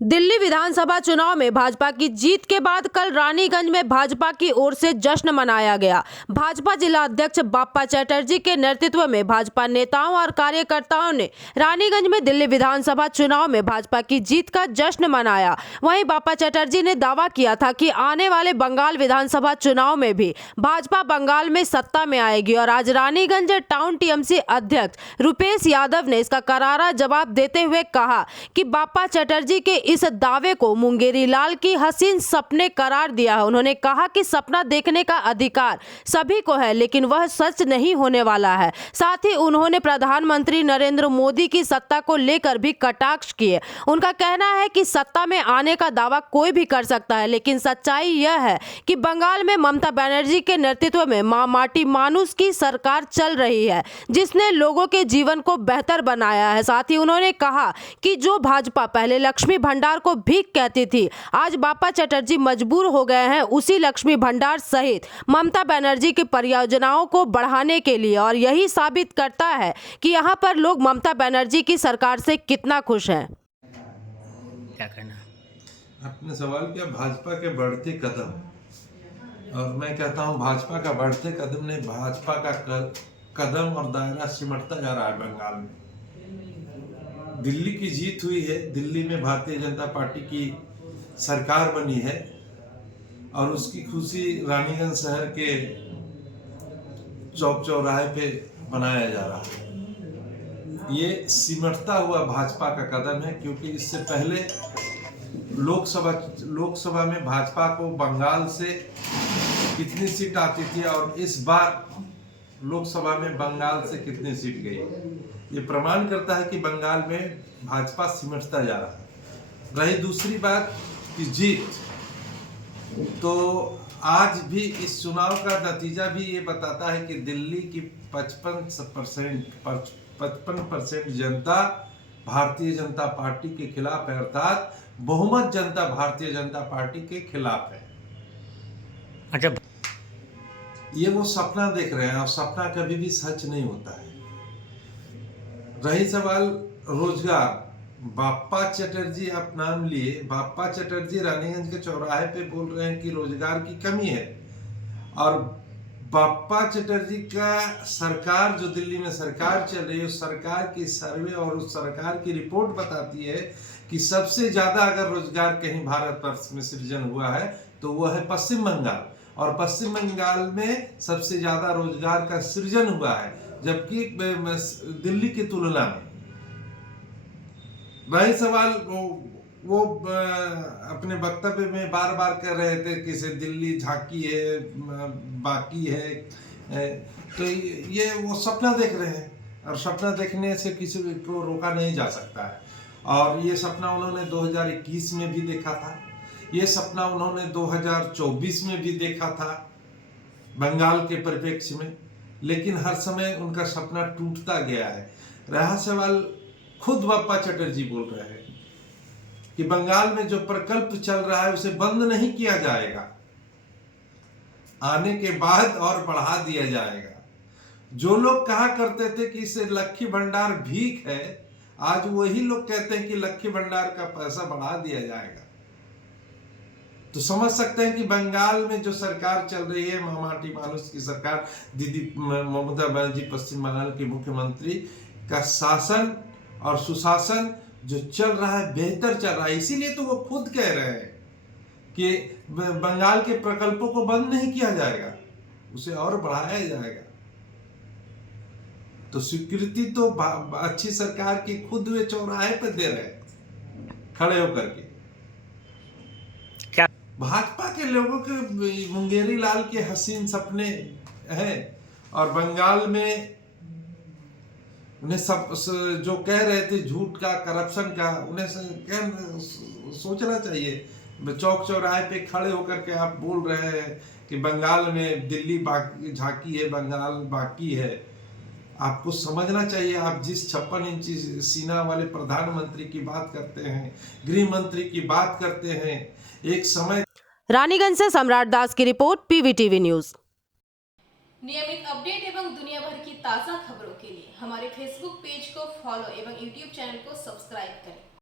दिल्ली विधानसभा चुनाव में भाजपा की जीत के बाद कल रानीगंज में भाजपा की ओर से जश्न मनाया गया। भाजपा जिला अध्यक्ष बाप्पा चटर्जी के नेतृत्व में भाजपा नेताओं और कार्यकर्ताओं ने रानीगंज में दिल्ली विधानसभा चुनाव में भाजपा की जीत का जश्न मनाया। वहीं बाप्पा चटर्जी ने दावा किया था कि आने वाले बंगाल विधानसभा चुनाव में भी भाजपा बंगाल में सत्ता में आएगी और आज रानीगंज टाउन टीएमसी अध्यक्ष रुपेश यादव ने इसका करारा जवाब देते हुए कहा कि बाप्पा चटर्जी के इस दावे को मुंगेरी लाल की हसीन सपने करार दिया है। उन्होंने कहा कि सपना देखने का अधिकार सभी को है, लेकिन वह सच नहीं होने वाला है। साथ ही उन्होंने प्रधानमंत्री नरेंद्र मोदी की सत्ता को लेकर भी कटाक्ष किए। उनका कहना है कि सत्ता में आने का दावा कोई भी कर सकता है, लेकिन सच्चाई यह है कि बंगाल में ममता बनर्जी के नेतृत्व में मां माटी मानुस की सरकार चल रही है, जिसने लोगों के जीवन को बेहतर बनाया है। साथ ही उन्होंने कहा कि जो भाजपा पहले लक्ष्मी भंडार को भीख कहती थी, आज बाप्पा चटर्जी मजबूर हो गए हैं उसी लक्ष्मी भंडार सहित ममता बनर्जी की परियोजनाओं को बढ़ाने के लिए, और यही साबित करता है कि यहाँ पर लोग ममता बनर्जी की सरकार से कितना खुश हैं। क्या कहना? आपने सवाल किया भाजपा के बढ़ते कदम, और मैं कहता हूं भाजपा का बढ़ते कदम ने भाजपा का कदम और दायरा सिमटता जा रहा है। बंगाल में दिल्ली की जीत हुई है, दिल्ली में भारतीय जनता पार्टी की सरकार बनी है और उसकी खुशी रानीगंज शहर के चौक चौराहे पे मनाया जा रहा है। ये सिमटता हुआ भाजपा का कदम है, क्योंकि इससे पहले लोकसभा में भाजपा को बंगाल से कितनी सीट आती थी और इस बार लोकसभा में बंगाल से कितनी सीट गई, ये प्रमाण करता है कि बंगाल में भाजपा सिमटता जा रहा है। रही दूसरी बात कि जीत, तो आज भी इस चुनाव का नतीजा भी ये बताता है कि दिल्ली की 55% जनता भारतीय जनता पार्टी के खिलाफ है, अर्थात बहुमत जनता भारतीय जनता पार्टी के खिलाफ है। अच्छा, ये वो सपना देख रहे हैं और सपना कभी भी सच नहीं होता है। रही सवाल रोजगार, बाप्पा चटर्जी आप नाम लिए, बाप्पा चटर्जी रानीगंज के चौराहे पे बोल रहे हैं कि रोजगार की कमी है, और बाप्पा चटर्जी का सरकार जो दिल्ली में सरकार चल रही है, उस सरकार की सर्वे और उस सरकार की रिपोर्ट बताती है कि सबसे ज्यादा अगर रोजगार कहीं भारतवर्ष में सृजन हुआ है तो वह है पश्चिम बंगाल, और पश्चिम बंगाल में सबसे ज्यादा रोजगार का सृजन हुआ है, जबकि दिल्ली की तुलना में। वही सवाल वो अपने वक्तव्य में बार बार कह रहे थे कि से दिल्ली झांकी है, बाकी है, तो ये वो सपना देख रहे हैं, और सपना देखने से किसी को रोका नहीं जा सकता है। और ये सपना उन्होंने 2021 में भी देखा था, ये सपना उन्होंने 2024 में भी देखा था बंगाल के परिप्रेक्ष्य में, लेकिन हर समय उनका सपना टूटता गया है। रहा सवाल, खुद बाप्पा चटर्जी बोल रहे हैं कि बंगाल में जो प्रकल्प चल रहा है उसे बंद नहीं किया जाएगा, आने के बाद और बढ़ा दिया जाएगा। जो लोग कहा करते थे कि इसे लक्ष्मी भंडार भीख है, आज वही लोग कहते हैं कि लक्ष्मी भंडार का पैसा बढ़ा दिया जाएगा। तो समझ सकते हैं कि बंगाल में जो सरकार चल रही है, मां माटी मानुस की सरकार, दीदी ममता बनर्जी पश्चिम बंगाल की मुख्यमंत्री का शासन और सुशासन जो चल रहा है बेहतर चल रहा है। इसीलिए तो वो खुद कह रहे हैं कि बंगाल के प्रकल्पों को बंद नहीं किया जाएगा, उसे और बढ़ाया जाएगा। तो स्वीकृति तो अच्छी सरकार की खुद वे चौराहे पर दे रहे हैं खड़े होकर के। क्या भाजपा के लोगों के मुंगेरी लाल के हसीन सपने हैं, और बंगाल में उन्हें सब जो कह रहे थे झूठ का, करप्शन का, उन्हें सोचना चाहिए। चौक चौराहे पे खड़े होकर के आप बोल रहे हैं कि बंगाल में दिल्ली बाकी झांकी है, बंगाल बाकी है। आपको समझना चाहिए, आप जिस 56 इंची सीना वाले प्रधानमंत्री की बात करते हैं, गृह मंत्री की बात करते हैं, एक समय। रानीगंज से सम्राट दास की रिपोर्ट, पीवीटीवी न्यूज। नियमित अपडेट एवं दुनिया भर की ताज़ा खबरों के लिए हमारे फेसबुक पेज को फॉलो एवं यूट्यूब चैनल को सब्सक्राइब करें।